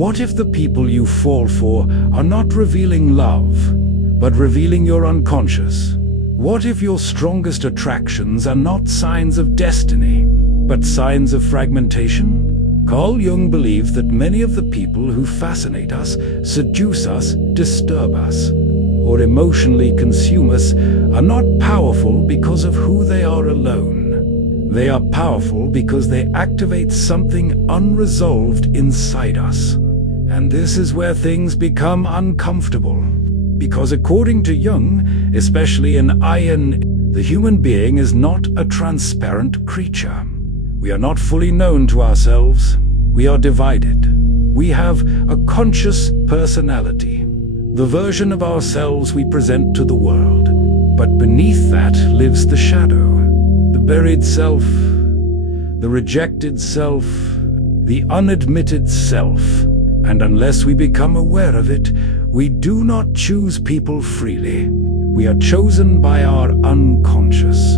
What if the people you fall for are not revealing love, but revealing your unconscious? What if your strongest attractions are not signs of destiny, but signs of fragmentation? Carl Jung believed that many of the people who fascinate us, seduce us, disturb us, or emotionally consume us are not powerful because of who they are alone. They are powerful because they activate something unresolved inside us. And this is where things become uncomfortable. Because according to Jung, especially in Aion, the human being is not a transparent creature. We are not fully known to ourselves. We are divided. We have a conscious personality, the version of ourselves we present to the world. But beneath that lives the shadow, the buried self, the rejected self, the unadmitted self. And unless we become aware of it, we do not choose people freely. We are chosen by our unconscious.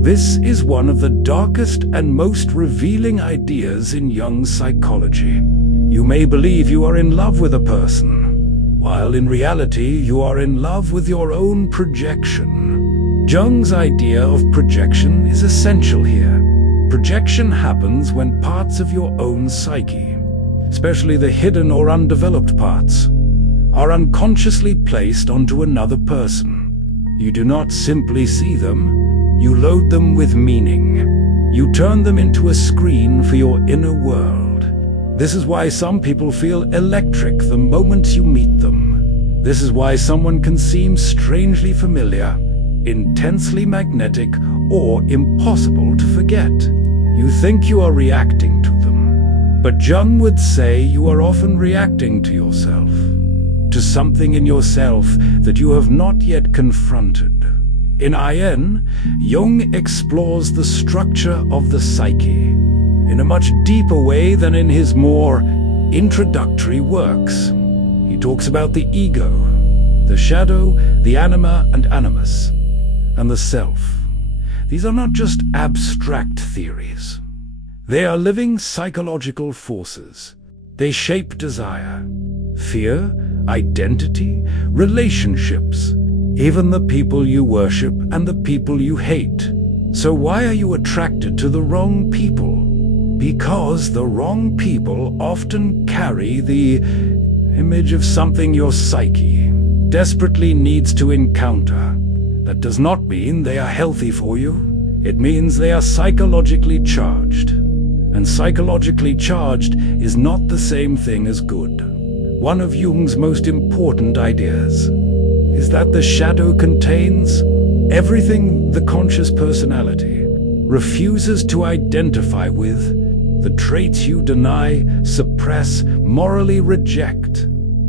This is one of the darkest and most revealing ideas in Jung's psychology. You may believe you are in love with a person, while in reality you are in love with your own projection. Jung's idea of projection is essential here. Projection happens when parts of your own psyche, especially the hidden or undeveloped parts, are unconsciously placed onto another person. You do not simply see them, you load them with meaning. You turn them into a screen for your inner world. This is why some people feel electric the moment you meet them. This is why someone can seem strangely familiar, intensely magnetic, or impossible to forget. You think you are reacting to them, but Jung would say you are often reacting to yourself, to something in yourself that you have not yet confronted. In Aion, Jung explores the structure of the psyche in a much deeper way than in his more introductory works. He talks about the ego, the shadow, the anima and animus, and the self. These are not just abstract theories. They are living psychological forces. They shape desire, fear, identity, relationships, even the people you worship and the people you hate. So why are you attracted to the wrong people? Because the wrong people often carry the image of something your psyche desperately needs to encounter. That does not mean they are healthy for you. It means they are psychologically charged. And psychologically charged is not the same thing as good. One of Jung's most important ideas is that the shadow contains everything the conscious personality refuses to identify with. The traits you deny, suppress, morally reject,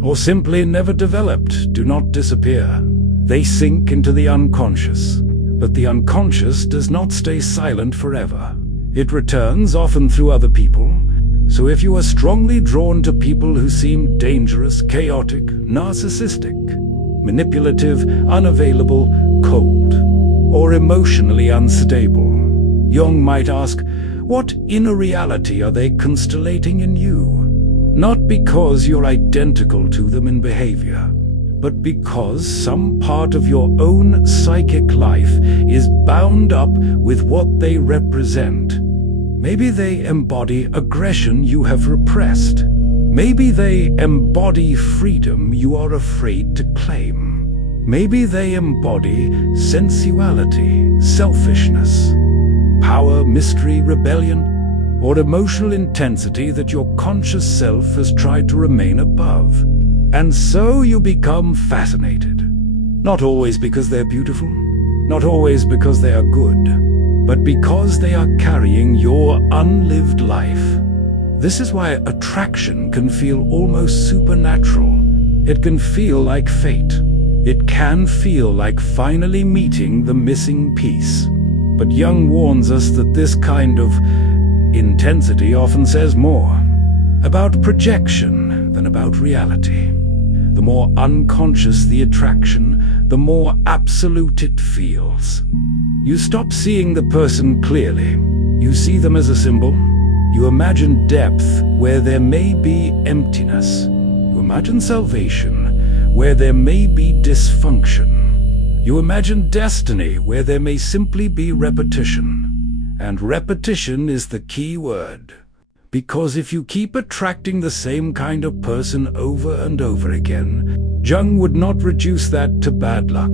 or simply never developed do not disappear. They sink into the unconscious. But the unconscious does not stay silent forever. It returns, often through other people. So if you are strongly drawn to people who seem dangerous, chaotic, narcissistic, manipulative, unavailable, cold, or emotionally unstable, Jung might ask, what inner reality are they constellating in you? Not because you're identical to them in behavior, but because some part of your own psychic life is bound up with what they represent. Maybe they embody aggression you have repressed. Maybe they embody freedom you are afraid to claim. Maybe they embody sensuality, selfishness, power, mystery, rebellion, or emotional intensity that your conscious self has tried to remain above. And so you become fascinated. Not always because they're beautiful, not always because they are good, but because they are carrying your unlived life. This is why attraction can feel almost supernatural. It can feel like fate. It can feel like finally meeting the missing piece. But Jung warns us that this kind of intensity often says more about projection than about reality. The more unconscious the attraction, the more absolute it feels. You stop seeing the person clearly. You see them as a symbol. You imagine depth where there may be emptiness. You imagine salvation, where there may be dysfunction. You imagine destiny, where there may simply be repetition. And repetition is the key word. Because if you keep attracting the same kind of person over and over again, Jung would not reduce that to bad luck.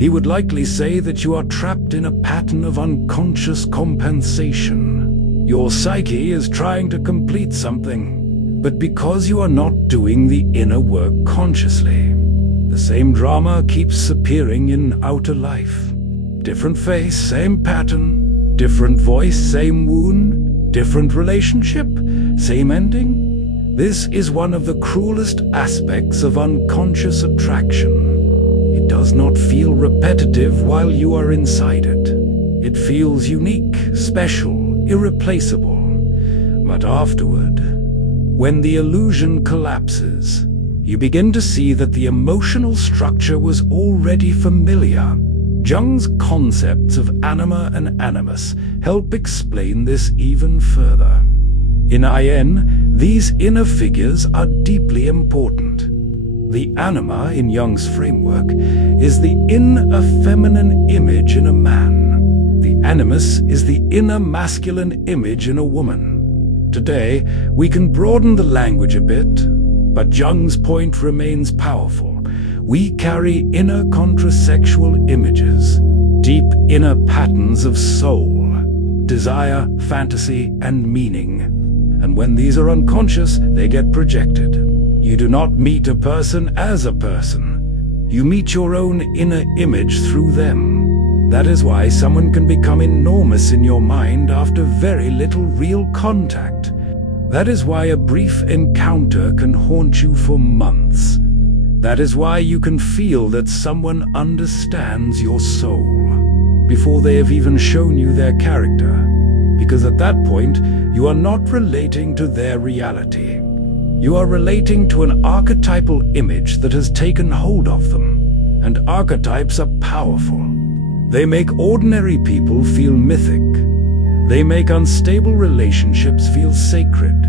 He would likely say that you are trapped in a pattern of unconscious compensation. Your psyche is trying to complete something, but because you are not doing the inner work consciously, the same drama keeps appearing in outer life. Different face, same pattern. Different voice, same wound. Different relationship, same ending. This is one of the cruelest aspects of unconscious attraction. It does not feel repetitive while you are inside it. It feels unique, special, irreplaceable. But afterward, when the illusion collapses, you begin to see that the emotional structure was already familiar. Jung's concepts of anima and animus help explain this even further. In Aion, these inner figures are deeply important. The anima in Jung's framework is the inner feminine image in a man. The animus is the inner masculine image in a woman. Today, we can broaden the language a bit, but Jung's point remains powerful. We carry inner contrasexual images, deep inner patterns of soul, desire, fantasy, and meaning. And when these are unconscious, they get projected. You do not meet a person as a person. You meet your own inner image through them. That is why someone can become enormous in your mind after very little real contact. That is why a brief encounter can haunt you for months. That is why you can feel that someone understands your soul before they have even shown you their character. Because at that point, you are not relating to their reality. You are relating to an archetypal image that has taken hold of them. And archetypes are powerful. They make ordinary people feel mythic. They make unstable relationships feel sacred.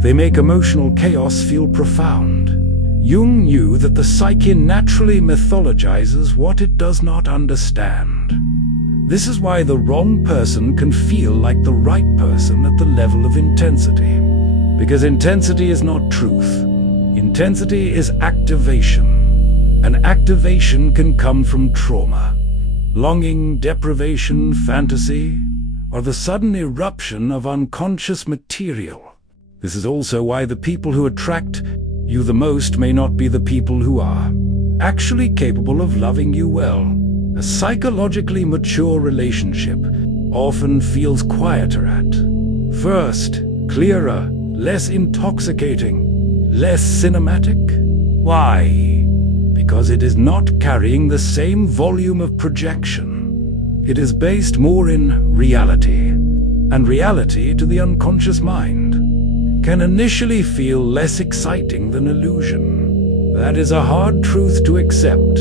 They make emotional chaos feel profound. Jung knew that the psyche naturally mythologizes what it does not understand. This is why the wrong person can feel like the right person at the level of intensity. Because intensity is not truth. Intensity is activation. And activation can come from trauma. Longing, deprivation, fantasy, or the sudden eruption of unconscious material. This is also why the people who attract you the most may not be the people who are actually capable of loving you well. A psychologically mature relationship often feels quieter at first, clearer, less intoxicating, less cinematic. Why? Because it is not carrying the same volume of projection. It is based more in reality, and reality to the unconscious mind can initially feel less exciting than illusion. That is a hard truth to accept.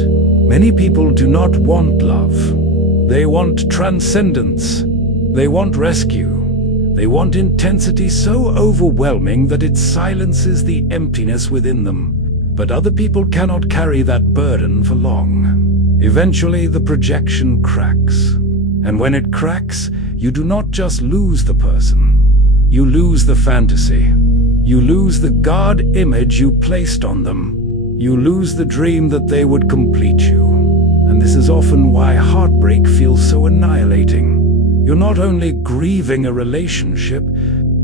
Many people do not want love. They want transcendence. They want rescue. They want intensity so overwhelming that it silences the emptiness within them. But other people cannot carry that burden for long. Eventually, the projection cracks. And when it cracks, you do not just lose the person. You lose the fantasy. You lose the God image you placed on them. You lose the dream that they would complete you. And this is often why heartbreak feels so annihilating. You're not only grieving a relationship,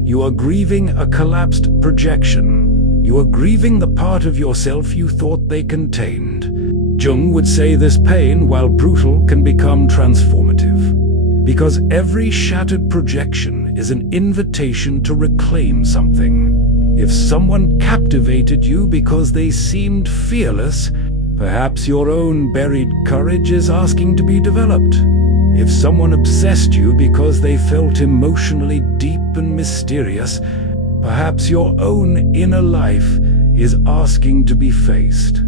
you are grieving a collapsed projection. You are grieving the part of yourself you thought they contained. Jung would say this pain, while brutal, can become transformative. Because every shattered projection is an invitation to reclaim something. If someone captivated you because they seemed fearless, perhaps your own buried courage is asking to be developed. If someone obsessed you because they felt emotionally deep and mysterious, perhaps your own inner life is asking to be faced.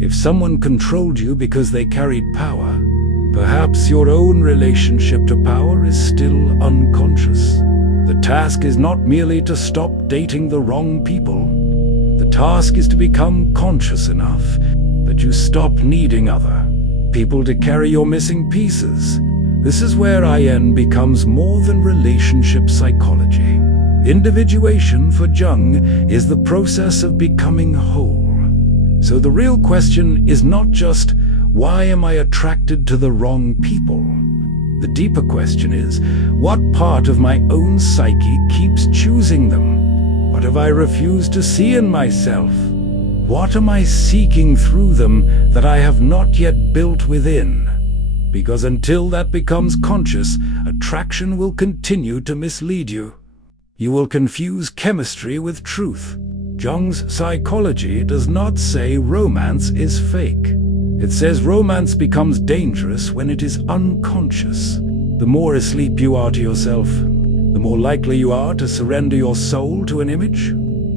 If someone controlled you because they carried power, perhaps your own relationship to power is still unconscious. The task is not merely to stop dating the wrong people. The task is to become conscious enough that you stop needing other people to carry your missing pieces. This is where Aion becomes more than relationship psychology. Individuation for Jung is the process of becoming whole. So the real question is not just, why am I attracted to the wrong people? The deeper question is, what part of my own psyche keeps choosing them? What have I refused to see in myself? What am I seeking through them that I have not yet built within? Because until that becomes conscious, attraction will continue to mislead you. You will confuse chemistry with truth. Jung's psychology does not say romance is fake. It says romance becomes dangerous when it is unconscious. The more asleep you are to yourself, the more likely you are to surrender your soul to an image.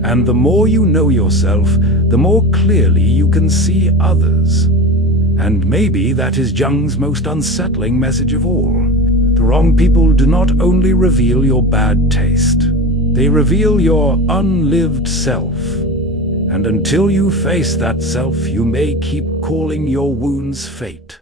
And the more you know yourself, the more clearly you can see others. And maybe that is Jung's most unsettling message of all. The wrong people do not only reveal your bad taste, they reveal your unlived self. And until you face that self, you may keep calling your wounds fate.